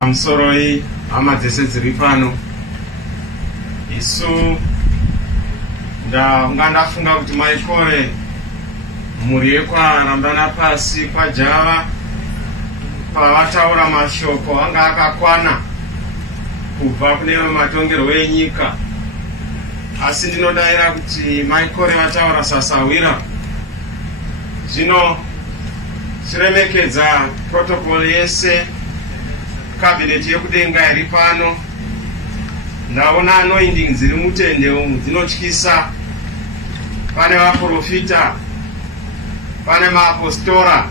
Amsoroi hama dzese dziri pano, isu ndafunga kuti Maikore mhuri yekwarambana pasi kwaJava pavataura mashoko anga akakwana kubva kune matongerwo enyika, asi ndinodaira kuti Maikore vataura sasawira. Zvino tiremekedza protocol yese, cabinet yekudenga iri pano. Ndaona anointing dziri mutende umu dzinotyisa. Pane vaprofita, pane maapostora,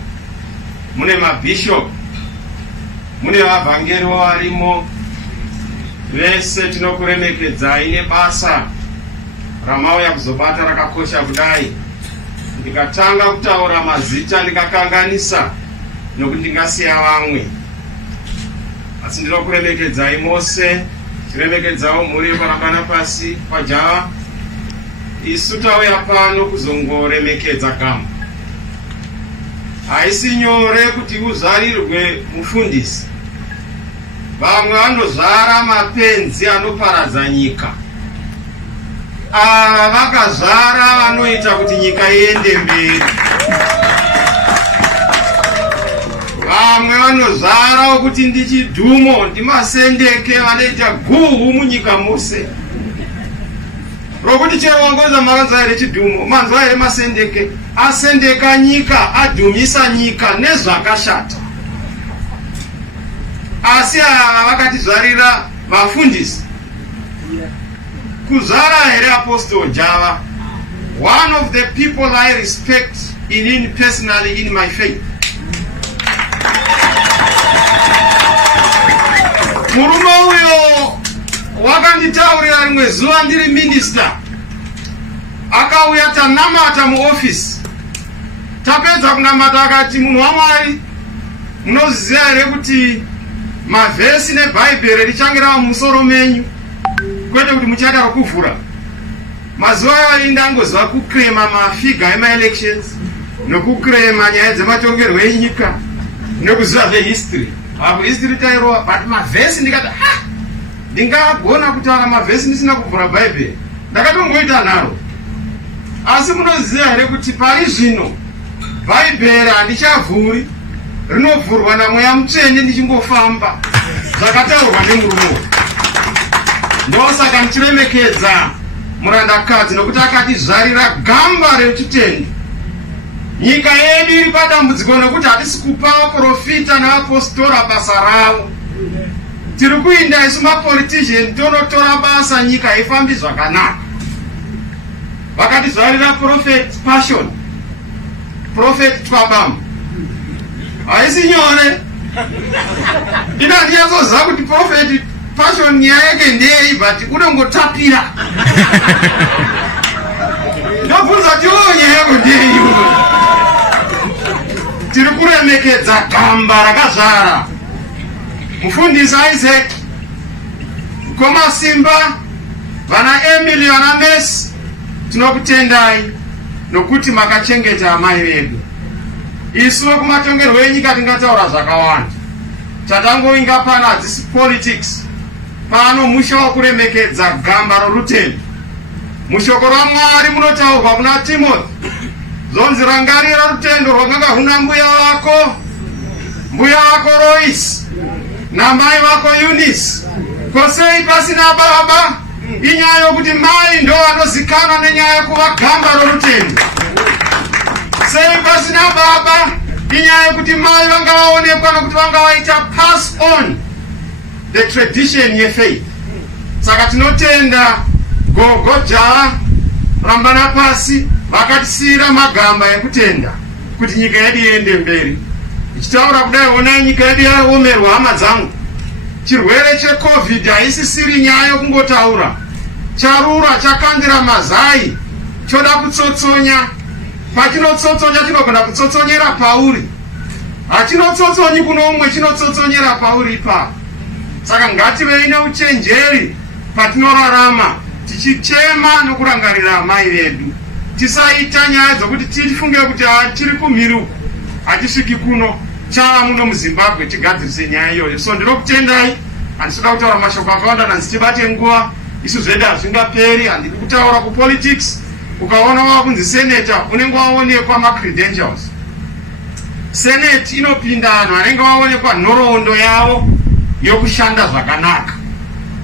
mune mabishop, mune vavhangeri varimo. Vese tinokuremekedzai nebasa ramauya kuzobata rakakosha kudai. Ndikatanga kutaura mazita ndikakanganisa nokuti ndingasiya vamwe, asi ndinokuremekedzai mose. Tiremekedzawo mhuri yekwarambana pasi kwaJava. Isu tauya pano kuzongoremekedza gama. Haisi nyore kuti uzarirwe mufundisi. Vamwe vanozvara mapenzi anoparadza nyika. Ava vakazvara vanoita kuti nyika iende mberi. Vamwe vanozvara kuti ndichidhumo, ndimasendeke vanoita guhu munyika mose. Rokuti chero wangoza makanzwa here chidhumo, manzwa here masendeke, asendeka nyika, adhumisa nyika nezvakashata. Asi ava vakatizvarira vafundisi. Kuzara here Apostle Java, one of the people I respect personally in my faith. Murume uyo wakanditaurira rimwe zuva ndiri minister. Akauya tanamata muoffice. Tapedza kunamata akati, munhu waMwari, munoziva here kuti mavhesi neBhaibheri richangira mumusoro menyu, kwete kuti muchada kuvhura. Mazuva ayo ndangoziva kukrema mafiga ema-elections, nokukrema nyaya dzematongerwo enyika, nokuziva zvehistory. Apo history tairova, but mavhesi ndikati, ndingagona kutaura mavhesi ndisina kuvhura Bhaibheri. Ndakatongoita nharo. Asi munoziva here kuti pari zvino Bhaibheri handichavhuri, rinovhurwa naMweya Mutsvene ndichingofamba. Zvakataurwa nemurume. Ndosaka ndichiremekedza murandakadzi nokuti akatizvarira gamba rechitende. Nyika yedu iri padambudziko nokuti hatisi kupa vaprofita navapostora basa ravo. Tiri kuinda isu mapolitician tonotora basa nyika haifambi zvakanaka. Vakatizvarira Prophet Passion, Prophet Twabam. Haisi nyore. Ina ndiyatsoziva kuti Prophet Passion nyaya yake ndei, but unongotapira. Ndobvunza kuti nyaya yako ndei. Tiri kuremekedza gamba rakazvara mufundisi Isaac, Koma Simba, vana Emily, vana Messi. Tinokutendai nokuti makachengeta amai vedu. Isu kumatongerwo enyika tingataura zvakawanda. Chatangoinga pano hadzisi politics. Pano musha wakuremekedza gamba rorutendo. Mushoko raMwari munotaurwa kuna Timothy. Zonzi rangarira rutendo rwakanga huna mbuya wako Royce, namai vako Eunice. Kosei pasina baba, inyaya yokuti mai ndo vanozikanwa nenyaya yekuva gamba rorutendo. Sei pasina baba, inyaya yokuti mai vanga vaonekwa nokuti vanga vaita pass on the tradition yefaith. Saka tinotenda gogoJava rambana pasi vakatisira magamba ekutenda kuti nyika yedu iende mberi. Ichitaura kudai, onai nyika yedu yaomerwa hama dzangu. Chirwere cheCovid haisisiri nyaya yokungotaura. Charura, chakandira mazai, choda kutsotsonya. Pachinotsotsonya chinogona kutsotsonyera pauri. Hachinotsotsonyi kuno umwe, chinotsotsonyera pauri ipapo. Saka ngativei neuchenjeri patinorarama, tichichema nokurangarira amai vedu. Tisaita nyaya dzokuti tifunge kuti tiri kumhiru. hatisviki kuno chava muno muZimbabwe tigadzirise nyaya iyoyo. So ndinokutendai, handisida kutaura mashoko akawanda nanzi tibate nguva, isu zvedu hazvingaperi. Handidi kutaura kupolitics. Ukaona wakunzi senator unenge waonekwa macredentials. Senate inopinda vanhu vanenge vaonekwa nhoroondo yavo yokushanda zvakanaka.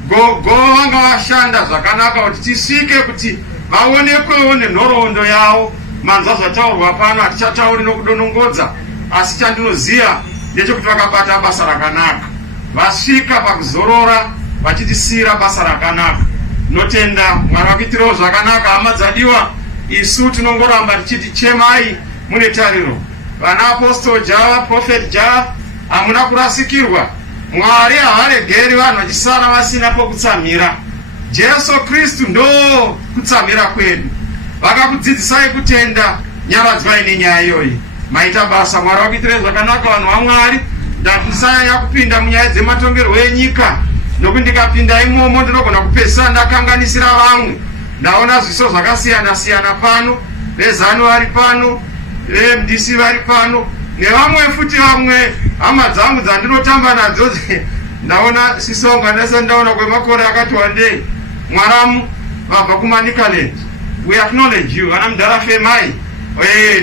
Go vanga vashanda zvakanaka kuti tisvike kuti vaonekwewo nenhoroondo yavo. Manzwa zvataurwa pano, hatichatauri nokudonongodza, asi chandinoziva ndechekuti vakabata basa rakanaka, vasvika pakuzorora vachitisiyira basa rakanaka. Notenda Mwari vakuitirawo zvakanaka. Hama dzadiwa, isu tinongoramba tichiti chemai mune tariro. Vana apostol Java, prophet Java, hamuna kurasikirwa. Mwari havaregeri vanhu vachisara vasina pokutsamira. Jesu Kristu ndo kutsamira kwedu. Vakakudzidzisai kutenda, nyaradzwai nenyaya iyoyi. Maita basa. Mwari vakuitirai zvakanaka vanhu vaMwari. Ndakusanya kupinda munyaya dzematongerwo enyika, nokuti ndikapinda imomo ndinogona kupedzisa ndakanganisira vamwe. Ndaona zviso zvakasiyana siyana pano, vezanu vari pano, MDC vari pano, nevamwe futi vamwe hama dzangu dzandinotamba nadzo. Ndaona Sisonga ndese ndaona kwemakore akati wandei. Mwaramu vabva kuManicaland. We acknowledge you. Ana mudhara femai.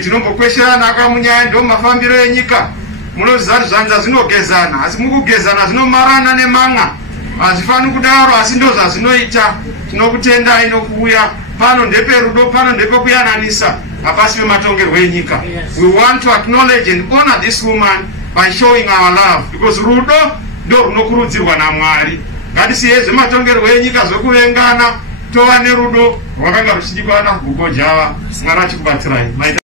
Tinombokwesherana akamunyaya ndo mafambiro enyika. Munoziva zvanza zinogezana, asi mukugezana zvinomarana nemamwa. Hazvifani kudaro, asi ndo zvazvinoita. Tinokutenda inokuuya pano ndeperudo, pano ndepekuyananisa, hapasi pematongerwo enyika. We want to acknowledge and honor this woman by showing our love, because rudo ndo runokurudzirwa naMwari. Ngatisiye zvematongerwo enyika zvokuvengana, tova nerudo rwakanga ruchidikwana kuGo Java. Mwari achikubatsirai.